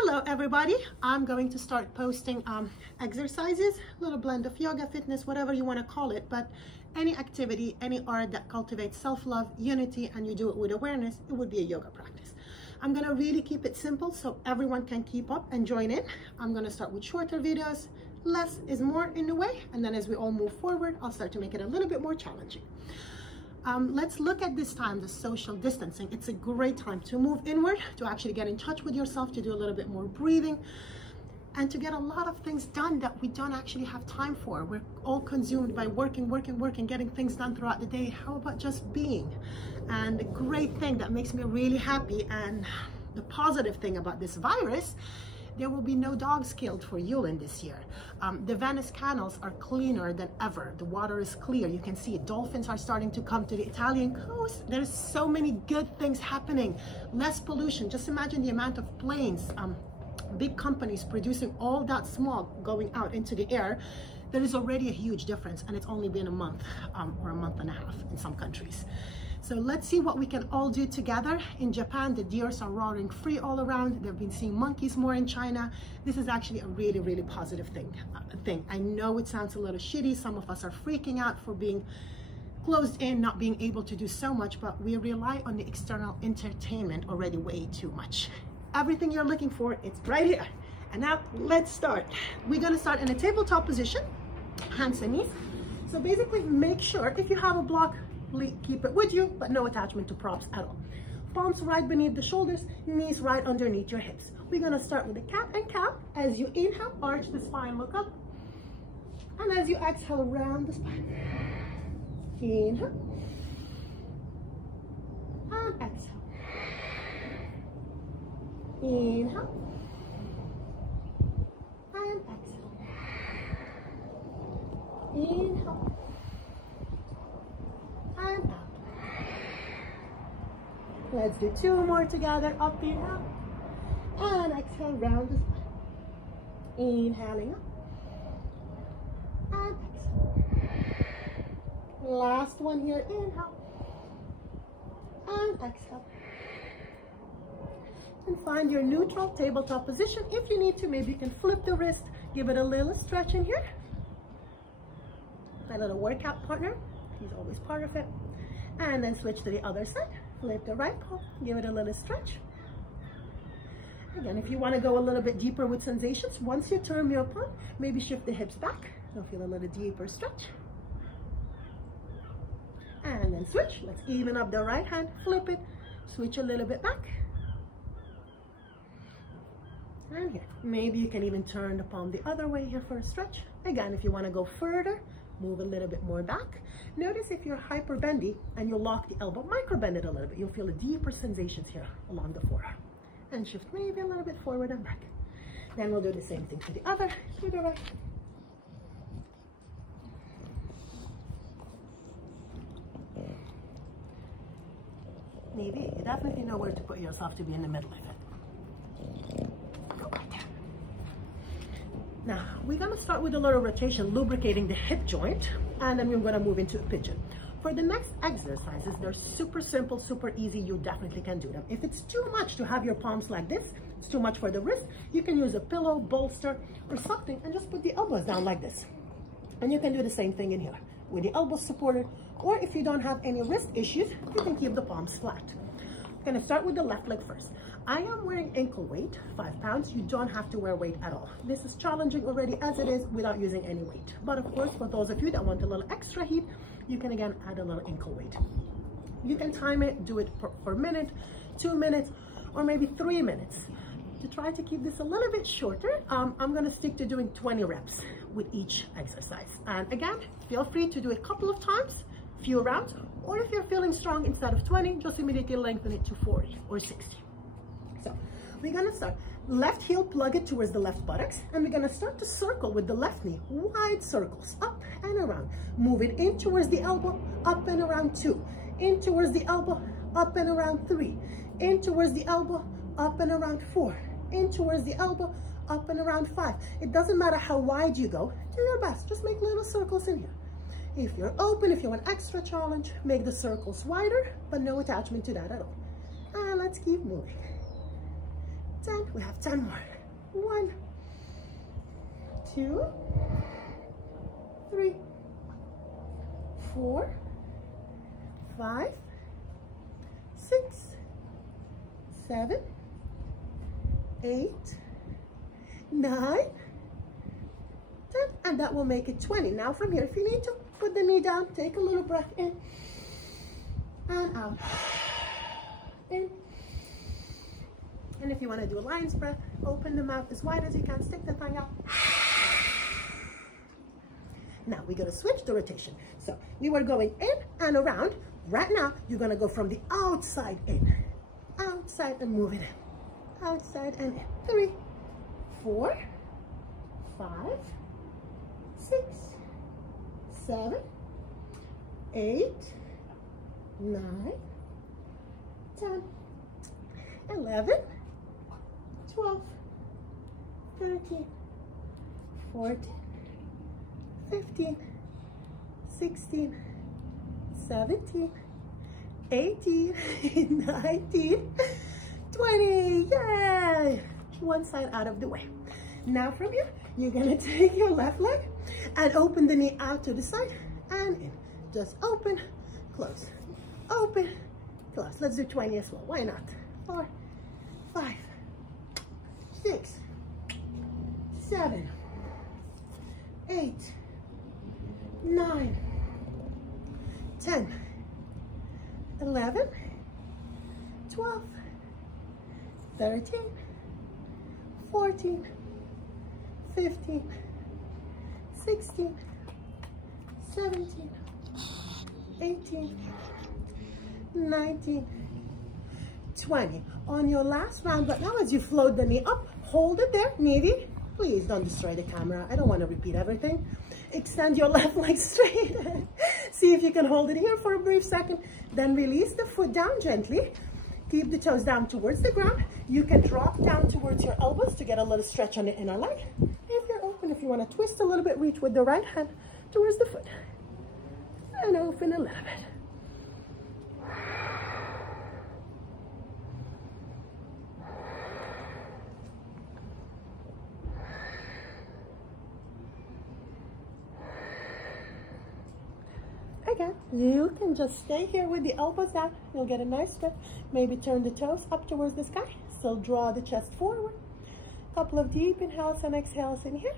Hello everybody, I'm going to start posting exercises, a little blend of yoga, fitness, whatever you want to call it, but any activity, any art that cultivates self-love, unity, and you do it with awareness, it would be a yoga practice. I'm going to really keep it simple so everyone can keep up and join in. I'm going to start with shorter videos, less is more in a way, and then as we all move forward, I'll start to make it a little bit more challenging. Let's look at this time, the social distancing. It's a great time to move inward, to actually get in touch with yourself, to do a little bit more breathing, and to get a lot of things done that we don't actually have time for. We're all consumed by working, getting things done throughout the day. How about just being? And the great thing that makes me really happy, and the positive thing about this virus, there will be no dogs killed for Yulin this year. The Venice canals are cleaner than ever. The water is clear. You can see it. Dolphins are starting to come to the Italian coast. There's so many good things happening. Less pollution. Just imagine the amount of planes, big companies producing all that smog going out into the air. There is already a huge difference, and it's only been a month or a month and a half in some countries. So let's see what we can all do together. In Japan, the deers are roaring free all around. They've been seeing monkeys more in China. This is actually a really, really positive thing. I know it sounds a little shitty. Some of us are freaking out for being closed in, not being able to do so much, but we rely on the external entertainment already way too much. Everything you're looking for, it's right here. And now let's start. We're gonna start in a tabletop position, hands and knees. So basically make sure if you have a block, keep it with you, but no attachment to props at all. Palms right beneath the shoulders, knees right underneath your hips. We're gonna start with the cat and cow. As you inhale, arch the spine, look up. And as you exhale, round the spine. Inhale. And exhale. Inhale. And exhale. Inhale. And out. Let's do two more together. Up, inhale. And exhale, round the spine. Inhaling up. And exhale. Last one here. Inhale. And exhale. And find your neutral tabletop position. If you need to, maybe you can flip the wrist. Give it a little stretch in here. My little workout partner. He's always part of it. And then switch to the other side. Flip the right palm. Give it a little stretch. Again, if you want to go a little bit deeper with sensations, once you turn your palm, maybe shift the hips back. You'll feel a little deeper stretch. And then switch. Let's even up the right hand. Flip it. Switch a little bit back. And here. Maybe you can even turn the palm the other way here for a stretch. Again, if you want to go further, move a little bit more back. Notice if you're hyper bendy and you lock the elbow, micro bend it a little bit. You'll feel a deeper sensations here along the forearm. And shift maybe a little bit forward and back. Then we'll do the same thing to the other, to the right. Maybe you definitely know where to put yourself to be in the middle of it. Go right there. Now, we're gonna start with a little rotation, lubricating the hip joint, and then we're gonna move into a pigeon. For the next exercises, they're super simple, super easy. You definitely can do them. If it's too much to have your palms like this, it's too much for the wrist, you can use a pillow, bolster, or something, and just put the elbows down like this. And you can do the same thing in here, with the elbows supported, or if you don't have any wrist issues, you can keep the palms flat. I'm gonna start with the left leg first. I am wearing ankle weight, 5 pounds. You don't have to wear weight at all. This is challenging already as it is without using any weight. But of course, for those of you that want a little extra heat, you can again add a little ankle weight. You can time it, do it for a minute, 2 minutes, or maybe 3 minutes. To try to keep this a little bit shorter, I'm gonna stick to doing 20 reps with each exercise. And again, feel free to do it a couple of times, few rounds, or if you're feeling strong, instead of 20, just immediately lengthen it to 40 or 60. So we're gonna start. Left heel, plug it towards the left buttocks, and we're gonna start to circle with the left knee, wide circles, up and around. Move it in towards the elbow, up and around 2. In towards the elbow, up and around 3. In towards the elbow, up and around 4. In towards the elbow, up and around 5. It doesn't matter how wide you go, do your best. Just make little circles in here. If you're open, if you want extra challenge, make the circles wider, but no attachment to that at all. And let's keep moving. 10. We have 10 more. 1, 2, 3, 4, 5, 6, 7, 8, 9, 10, and that will make it 20. Now from here, if you need to, put the knee down, take a little breath in and out. In. And if you want to do a lion's breath, open the mouth as wide as you can, stick the tongue out. Now we're going to switch the rotation. So we were going in and around. Right now, you're going to go from the outside in, outside and moving in, outside and in. 3, 4, 5, 6, 7, 8, 9, 10, 11, 12, 13, 14, 15, 16, 17, 18, 19, 20. Yay! One side out of the way. Now from here, you're gonna take your left leg and open the knee out to the side and in. Just open, close, open, close. Let's do 20 as well. Why not? 4, 5, 6, 7, 8, 9, 10, 11, 12, 13, 14, 15, 16, 17, 18, 19, 20. On your last round, but now as you float the knee up, hold it there, Navy. Please don't destroy the camera. I don't want to repeat everything. Extend your left leg straight. See if you can hold it here for a brief second. Then release the foot down gently. Keep the toes down towards the ground. You can drop down towards your elbows to get a little stretch on the inner leg. If you're open, if you want to twist a little bit, reach with the right hand towards the foot. And open a little bit. Again, you can just stay here with the elbows down. You'll get a nice stretch. Maybe turn the toes up towards the sky. Still draw the chest forward. Couple of deep inhales and exhales in here.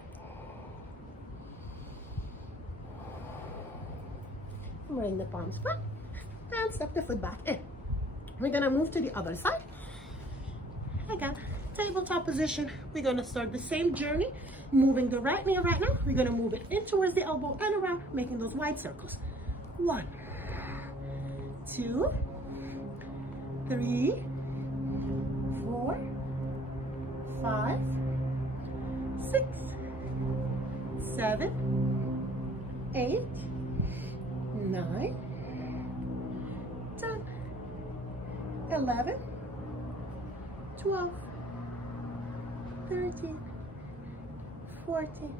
Bring the palms back and step the foot back in. We're gonna move to the other side. Again, tabletop position. We're gonna start the same journey. Moving the right knee right now. We're gonna move it in towards the elbow and around, making those wide circles. 1, 2, 3, 4, 5, 6, 7, 8, 9, 10, 11, 12, 13, 14,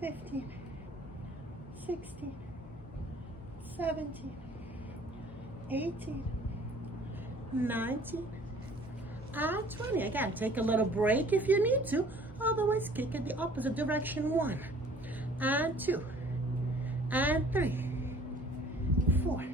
15, 16, 17, 18, 19, and 20. Again, take a little break if you need to. Otherwise, kick in the opposite direction. 1, and 2, and 3, 4.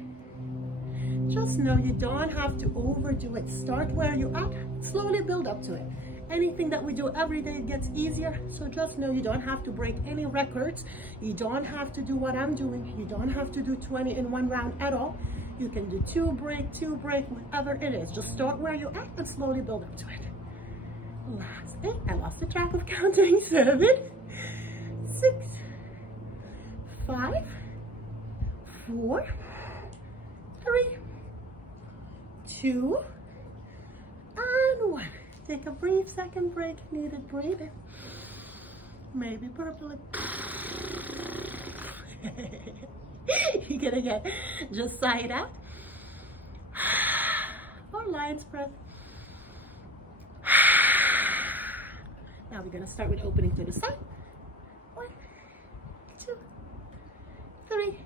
Just know you don't have to overdo it. Start where you are. Slowly build up to it. Anything that we do every day gets easier, so just know you don't have to break any records. You don't have to do what I'm doing. You don't have to do 20 in one round at all. You can do 2 break, whatever it is. Just start where you are and slowly build up to it. Last 8. I lost the track of counting. 7, 6, 5, 4, 3, 2, and 1. Take a brief second break. Needed breathing. Maybe purple. You're gonna get just sigh it out. Or lion's breath. Now we're gonna start with opening to the side. 1, 2, 3,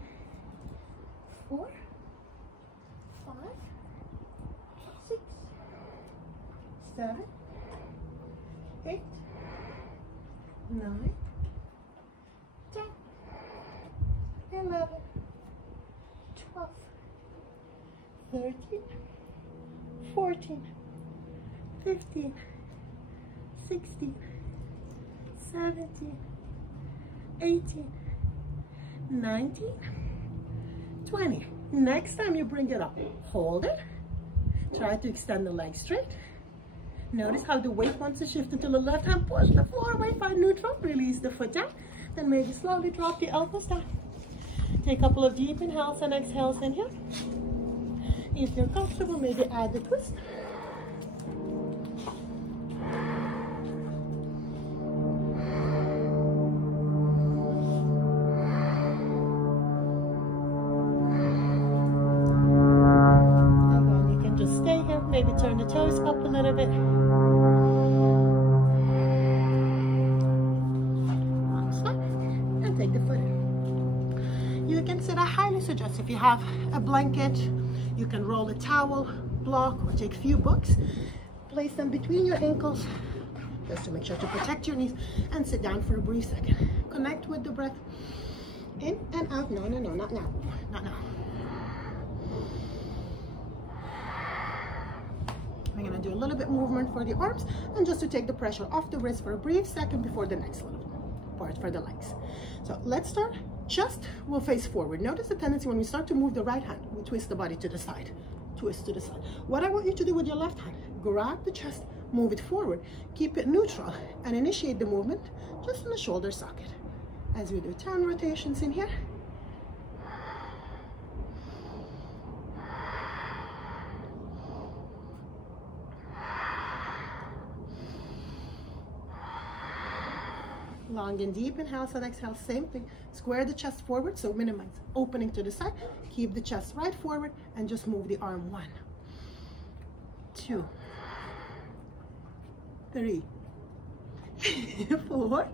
4, 5, 6, 7, 8, 9, 10, 11, 12, 13, 14, 15, 16, 17, 18, 19, 20. Next time you bring it up, hold it. Try to extend the legs straight. Notice how the weight wants to shift into the left hand. Push the floor away, find neutral. Release the foot down. Then maybe slowly drop the elbows down. Take a couple of deep inhales and exhales in here. If you're comfortable, maybe add the twist. Maybe turn the toes up a little bit. Stop and take the foot in. You can sit. I highly suggest if you have a blanket, you can roll a towel, block, or take a few books, place them between your ankles just to make sure to protect your knees, and sit down for a brief second. Connect with the breath in and out. No, no, no, not now. Not now. I'm going to do a little bit movement for the arms and just to take the pressure off the wrist for a brief second before the next little part for the legs. So let's start. Chest will face forward. Notice the tendency when we start to move the right hand, we twist the body to the side. Twist to the side. What I want you to do with your left hand, grab the chest, move it forward, keep it neutral, and initiate the movement just in the shoulder socket. As we do 10 rotations in here. Long and deep inhales and exhales, same thing. Square the chest forward, so minimize opening to the side. Keep the chest right forward and just move the arm. 1, 2, 3, 4,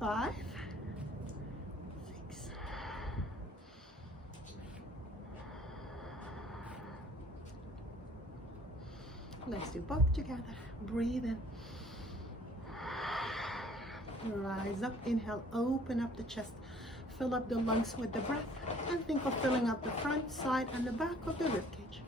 5, 6. Let's do both together. Breathe in. Rise up, inhale, open up the chest, fill up the lungs with the breath, and think of filling up the front, side, and the back of the rib cage.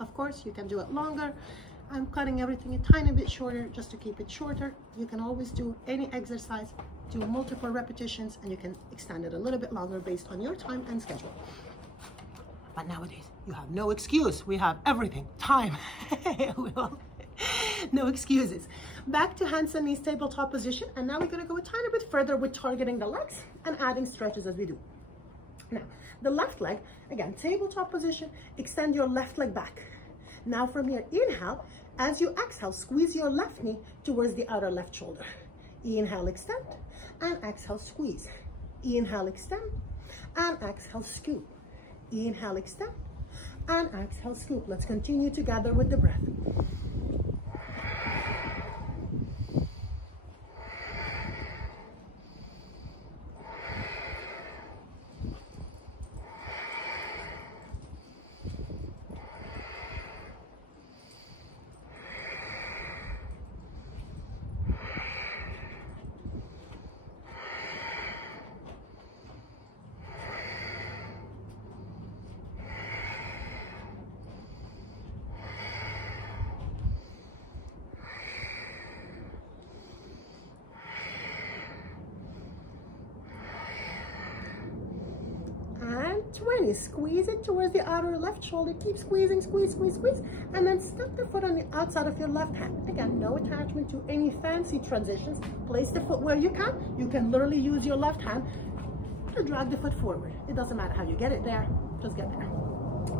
Of course, you can do it longer. I'm cutting everything a tiny bit shorter just to keep it shorter. You can always do any exercise, do multiple repetitions, and you can extend it a little bit longer based on your time and schedule. But nowadays, you have no excuse. We have everything. Time. No excuses. Back to hands and knees, tabletop position. And now we're going to go a tiny bit further with targeting the legs and adding stretches as we do. Now, the left leg, again, tabletop position, extend your left leg back. Now from here, inhale. As you exhale, squeeze your left knee towards the outer left shoulder. Inhale, extend, and exhale, squeeze. Inhale, extend, and exhale, scoop. Inhale, extend, and exhale, scoop. Let's continue together with the breath. And 20. Squeeze it towards the outer left shoulder. Keep squeezing, squeeze, squeeze, squeeze. And then step the foot on the outside of your left hand. Again, no attachment to any fancy transitions. Place the foot where you can. You can literally use your left hand to drag the foot forward. It doesn't matter how you get it there. Just get there.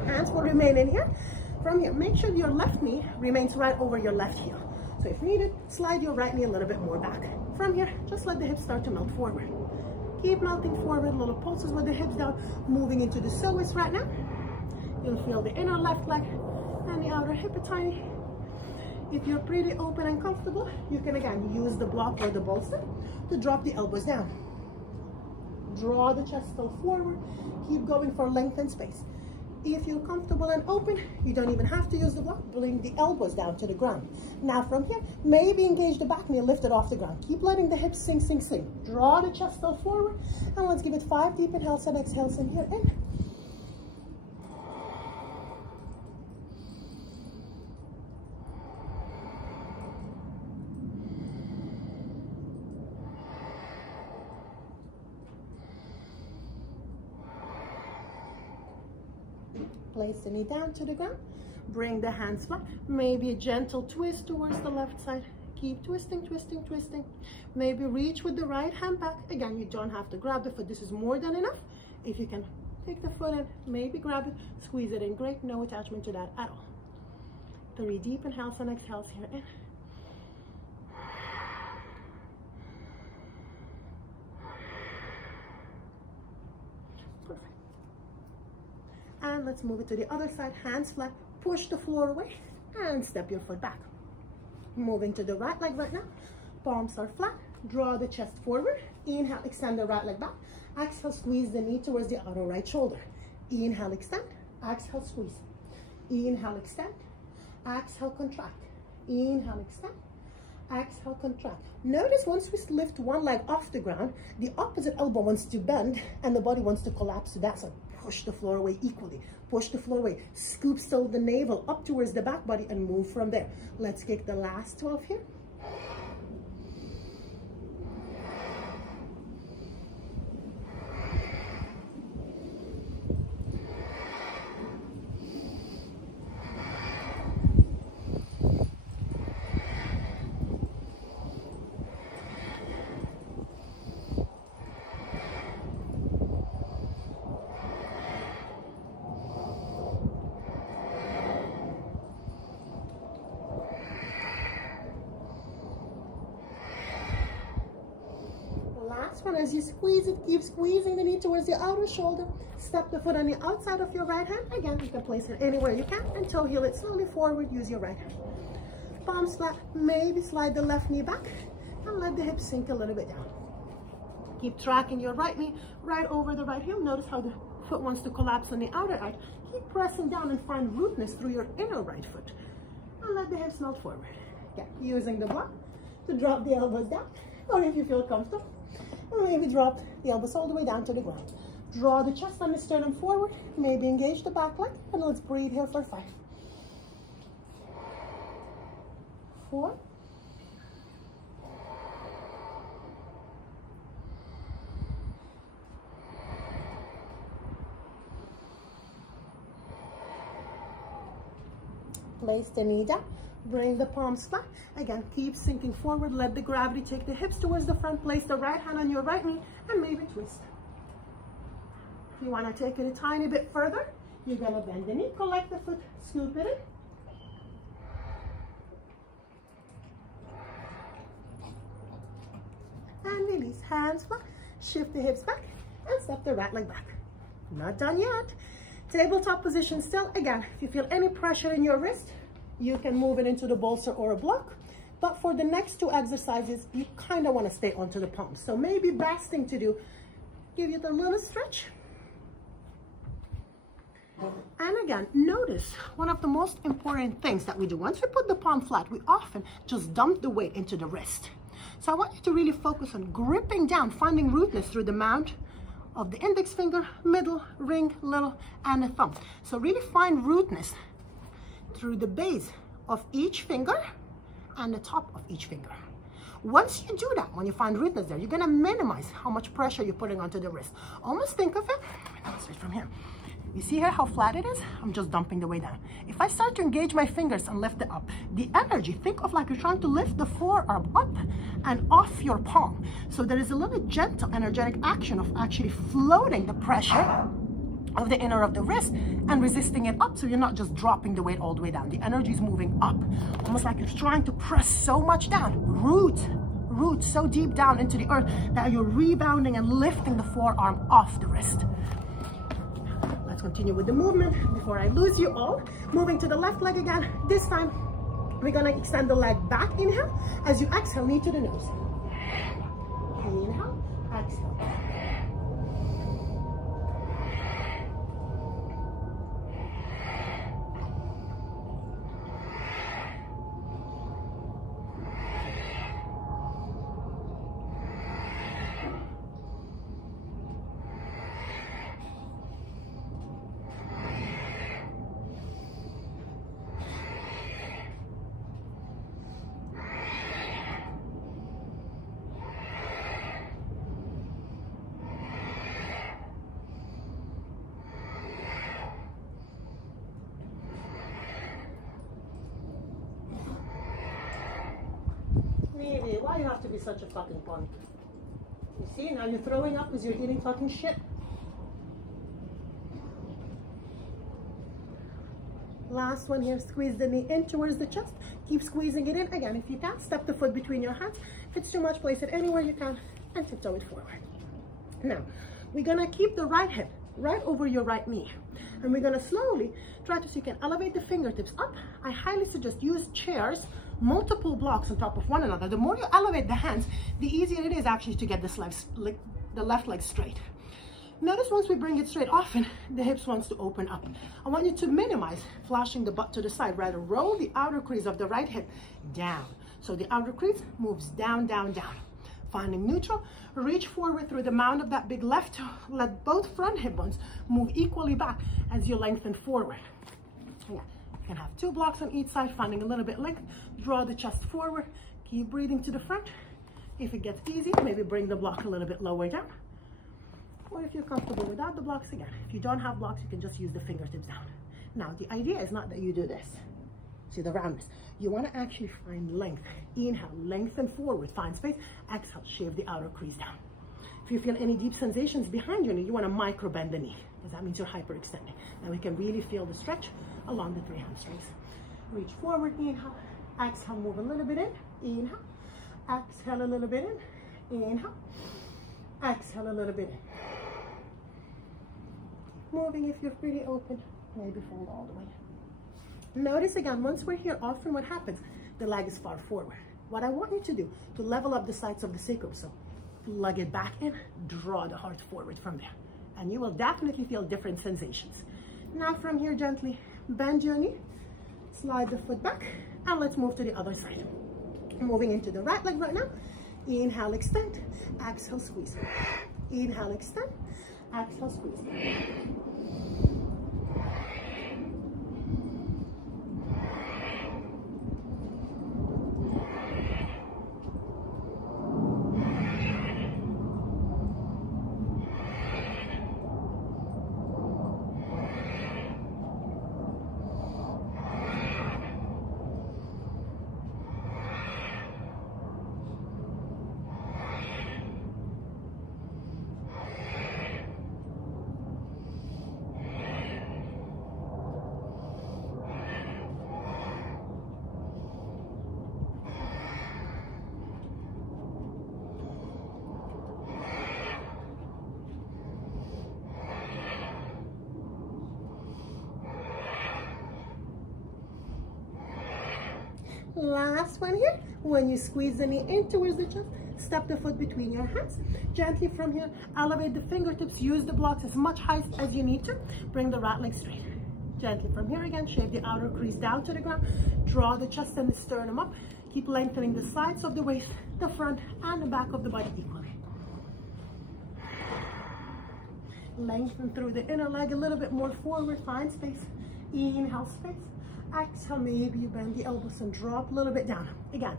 Hands will remain in here. From here, make sure your left knee remains right over your left heel. So if needed, slide your right knee a little bit more back. From here, just let the hips start to melt forward. Keep melting forward, little pulses with the hips down, moving into the psoas right now. You'll feel the inner left leg and the outer hip a tiny. If you're pretty open and comfortable, you can again use the block or the bolster to drop the elbows down. Draw the chest still forward. Keep going for length and space. If you're comfortable and open, you don't even have to use the block. Bring the elbows down to the ground. Now from here, maybe engage the back knee, lift it off the ground. Keep letting the hips sink, sink, sink. Draw the chest still forward. And let's give it 5 deep inhales and exhales in here. In. Place the knee down to the ground. Bring the hands flat. Maybe a gentle twist towards the left side. Keep twisting, twisting, twisting. Maybe reach with the right hand back. Again, you don't have to grab the foot. This is more than enough. If you can take the foot in, maybe grab it, squeeze it in. Great, no attachment to that at all. 3 deep inhales and exhales here. In. Perfect. And let's move it to the other side. Hands flat, push the floor away and step your foot back. Moving to the right leg right now. Palms are flat. Draw the chest forward. Inhale, extend the right leg back. Exhale, squeeze the knee towards the outer right shoulder. Inhale, extend. Exhale, squeeze. Inhale, extend. Exhale, contract. Inhale, extend. Exhale, contract. Notice once we lift one leg off the ground, the opposite elbow wants to bend and the body wants to collapse to that side. Push the floor away equally. Push the floor away. Scoop still the navel up towards the back body and move from there. Let's kick the last 12 here. One, as you squeeze it, keep squeezing the knee towards the outer shoulder. Step the foot on the outside of your right hand. Again, you can place it anywhere you can and toe heel it slowly forward. Use your right hand. Palms flat. Maybe slide the left knee back and let the hips sink a little bit down. Keep tracking your right knee right over the right heel. Notice how the foot wants to collapse on the outer edge. Keep pressing down and find rootness through your inner right foot. And let the hips melt forward. Again, using the block to drop the elbows down, or if you feel comfortable, maybe drop the elbows all the way down to the ground. Draw the chest and the sternum forward. Maybe engage the back leg. And let's breathe here for 5, 4, 3. Place the knee down. Bring the palms flat. Again, keep sinking forward. Let the gravity take the hips towards the front. Place the right hand on your right knee and maybe twist. If you want to take it a tiny bit further, you're going to bend the knee, collect the foot, scoop it in. And release. Hands flat. Shift the hips back and step the right leg back. Not done yet. Tabletop position still. Again, if you feel any pressure in your wrist, you can move it into the bolster or a block. But for the next 2 exercises, you kind of want to stay onto the palms. So maybe best thing to do, give it a little stretch. And again, notice one of the most important things that we do. Once we put the palm flat, we often just dump the weight into the wrist. So I want you to really focus on gripping down, finding rootness through the mount of the index finger, middle, ring, little, and the thumb. So really find rootness through the base of each finger and the top of each finger. Once you do that, when you find rootness there, you're going to minimize how much pressure you're putting onto the wrist. Almost think of it, let me switch from here. You see here how flat it is? I'm just dumping the weight down. If I start to engage my fingers and lift it up, the energy, think of like you're trying to lift the forearm up and off your palm. So there is a little gentle energetic action of actually floating the pressure of the inner of the wrist and resisting it up, so you're not just dropping the weight all the way down. The energy is moving up, almost like you're trying to press so much down. Root so deep down into the earth that you're rebounding and lifting the forearm off the wrist. Let's continue with the movement before I lose you all. Moving to the left leg again. This time, We're gonna extend the leg back, inhale. As you exhale, knee to the nose. Inhale, exhale. Really, why you have to be such a fucking punk? You see, now you're throwing up because you're eating fucking shit. Last one here, squeeze the knee in towards the chest. Keep squeezing it in. Again, if you can, step the foot between your hands. If it's too much, place it anywhere you can and tiptoe it forward. Now, we're gonna keep the right hip right over your right knee. And we're gonna slowly try to, so you can elevate the fingertips up. I highly suggest use chairs, multiple blocks on top of one another. The more you elevate the hands, the easier it is actually to get this the left leg straight. Notice once we bring it straight, often the hips wants to open up. I want you to minimize flashing the butt to the side. Rather, roll the outer crease of the right hip down. So the outer crease moves down, down, down. Finding neutral, reach forward through the mound of that big left toe. Let both front hip bones move equally back as you lengthen forward. Yeah. You can have 2 blocks on each side, finding a little bit length. Draw the chest forward. Keep breathing to the front. If it gets easy, maybe bring the block a little bit lower down. Or if you're comfortable without the blocks, again, if you don't have blocks, you can just use the fingertips down. Now, the idea is not that you do this. See the roundness. You want to actually find length. Inhale, lengthen forward, find space. Exhale, shave the outer crease down. If you feel any deep sensations behind your knee, you want to micro bend the knee, because that means you're hyperextending. Now we can really feel the stretch along the 3 hamstrings. Reach forward, inhale, exhale, move a little bit in, inhale, exhale a little bit in, inhale, exhale a little bit in. Moving if you're pretty open, maybe fold all the way. Notice again, once we're here, often what happens, the leg is far forward. What I want you to do, to level up the sides of the sacrum, so lug it back in, draw the heart forward from there. And you will definitely feel different sensations. Now from here, gently bend your knee, slide the foot back, and let's move to the other side. Moving into the right leg right now. Inhale, extend, exhale, squeeze. Inhale, extend, exhale, squeeze. Last one here. When you squeeze the knee in towards the chest, step the foot between your hands. Gently from here, elevate the fingertips. Use the blocks as much height as you need to. Bring the right leg straight. Gently from here again, shave the outer crease down to the ground. Draw the chest and the sternum up. Keep lengthening the sides of the waist, the front and the back of the body equally. Lengthen through the inner leg a little bit more forward. Find space. Inhale, space. Exhale, maybe you bend the elbows and drop a little bit down. Again,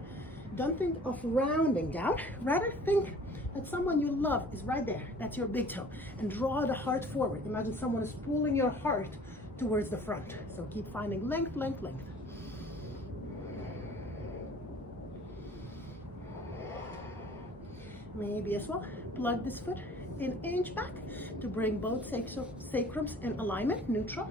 don't think of rounding down. Rather think that someone you love is right there. That's your big toe. And draw the heart forward. Imagine someone is pulling your heart towards the front. So keep finding length, length, length. Maybe as well, plug this foot an inch back to bring both sacrums in alignment, neutral.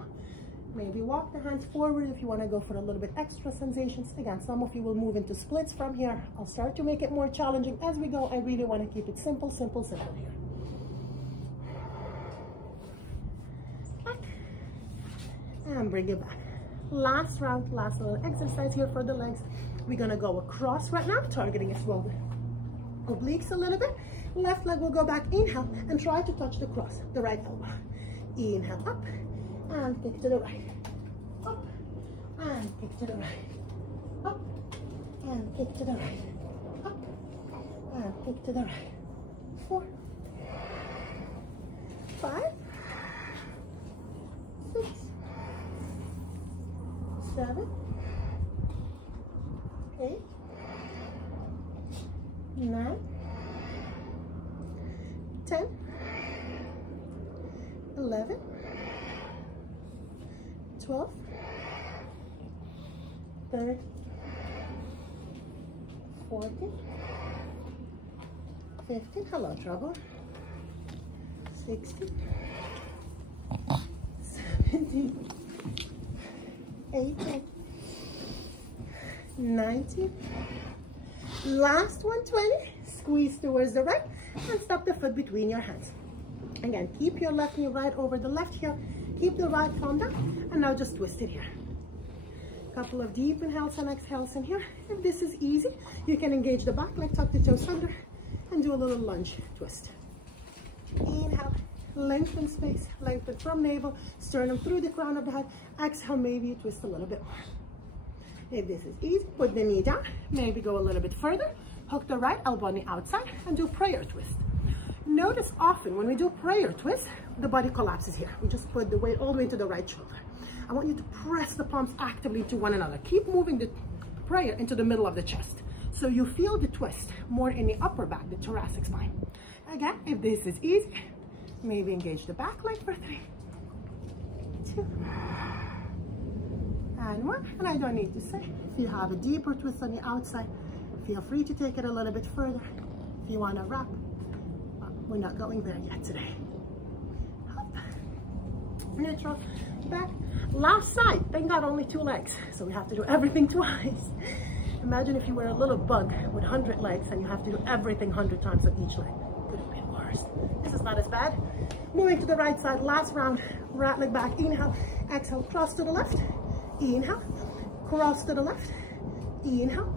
Maybe walk the hands forward if you want to go for a little bit extra sensations. Again, some of you will move into splits from here. I'll start to make it more challenging as we go. I really want to keep it simple, simple, simple here. Back. And bring it back. Last round, last little exercise here for the legs. We're gonna go across right now, targeting as well the obliques a little bit. Left leg will go back, inhale, and try to touch the cross, the right elbow. Inhale up, and kick to the right. Up, and kick to the right. Up, and kick to the right. Up, and kick to the right. 4, 5, 6, 7, 8, 9, 10, 11, 12, 13, 14, 15, hello trouble, 16, 17, 18, 19, last 120, squeeze towards the right and stop the foot between your hands. Again, keep your left knee right over the left heel, keep the right palm down, and now just twist it here. Couple of deep inhales and exhales in here. If this is easy, you can engage the back leg, tuck the toes under, and do a little lunge twist. Inhale, lengthen space, lengthen from navel, sternum through the crown of the head. Exhale, maybe you twist a little bit more. If this is easy, put the knee down, maybe go a little bit further, hook the right elbow on the outside, and do prayer twist. Notice often when we do prayer twist, the body collapses here. We just put the weight all the way to the right shoulder. I want you to press the palms actively to one another. Keep moving the prayer into the middle of the chest, so you feel the twist more in the upper back, the thoracic spine. Again, if this is easy, maybe engage the back leg for 3, 2, and 1. And I don't need to say, if you have a deeper twist on the outside, feel free to take it a little bit further. If you want to wrap, we're not going there yet today. Up, neutral, back, last side. Thank God only 2 legs, so we have to do everything twice. Imagine if you were a little bug with 100 legs and you have to do everything 100 times on each leg. Could have been worse. This is not as bad. Moving to the right side, last round, right leg back, inhale, exhale, cross to the left, inhale, cross to the left, inhale,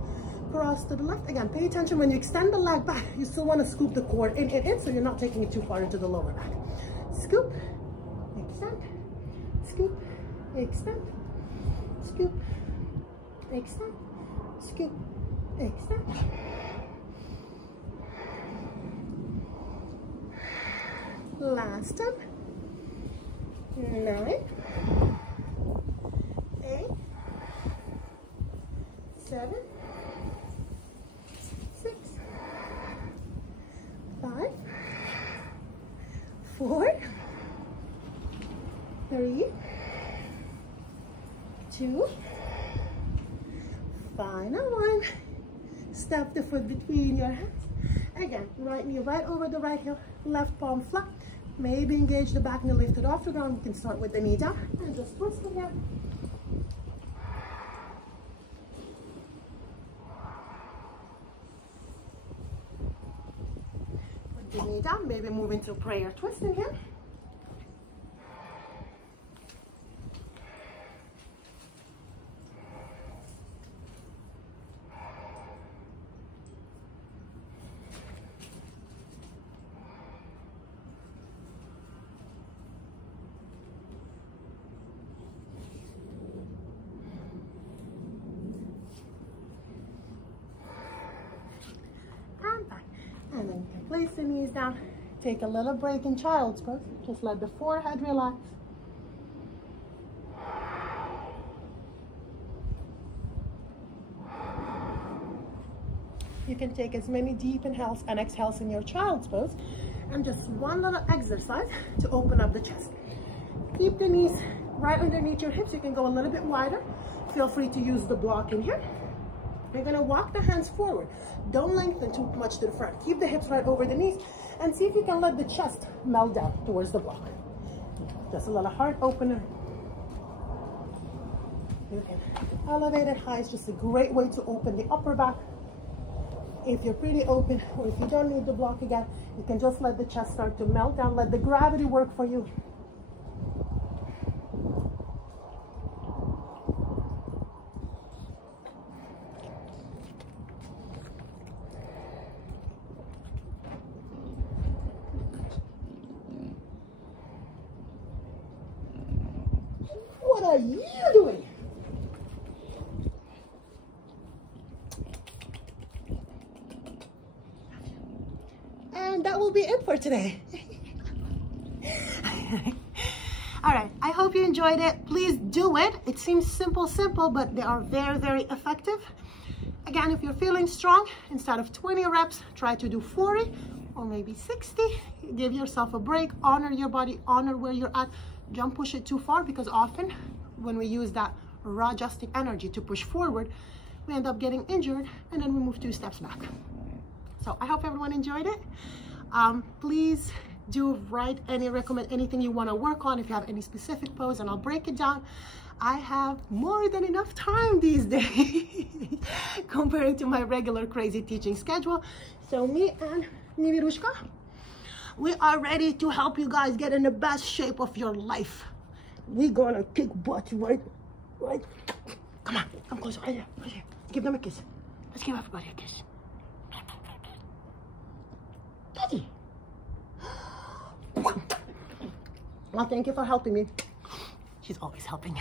cross to the left. Again, pay attention when you extend the leg back, you still want to scoop the core in, so you're not taking it too far into the lower back. Scoop, extend, scoop, extend, scoop, extend, scoop, extend. Last time. 9, 8, 7, 6, 5, 4, 3, 2, final one. Step the foot between your hands. Again, right knee right over the right heel, left palm flat. Maybe engage the back knee, lift it off the ground. You can start with the knee down and just twist again. Put the knee down, maybe move into prayer twist again. And then you can place the knees down. Take a little break in child's pose. Just let the forehead relax. You can take as many deep inhales and exhales in your child's pose. And just one little exercise to open up the chest. Keep the knees right underneath your hips. You can go a little bit wider. Feel free to use the block in here. You're gonna walk the hands forward. Don't lengthen too much to the front. Keep the hips right over the knees and see if you can let the chest melt down towards the block. Just a little heart opener. You can elevate it high. It's just a great way to open the upper back. If you're pretty open, or if you don't need the block again, you can just let the chest start to melt down. Let the gravity work for you. are you doing? And that will be it for today. All right, I hope you enjoyed it. Please do it. It seems simple, but they are very, very effective. Again, if you're feeling strong, instead of 20 reps, try to do 40 or maybe 60. Give yourself a break, honor your body, honor where you're at. Don't push it too far, because often when we use that raw adjusting energy to push forward, we end up getting injured and then we move 2 steps back. So I hope everyone enjoyed it. Please do write recommend anything you want to work on. If you have any specific pose, and I'll break it down. I have more than enough time these days compared to my regular crazy teaching schedule. So me and Nivirushka, we are ready to help you guys get in the best shape of your life. We're gonna kick butt, right? Come on, come closer, right here. Give them a kiss. Let's give everybody a kiss. Daddy. Well, thank you for helping me. She's always helping.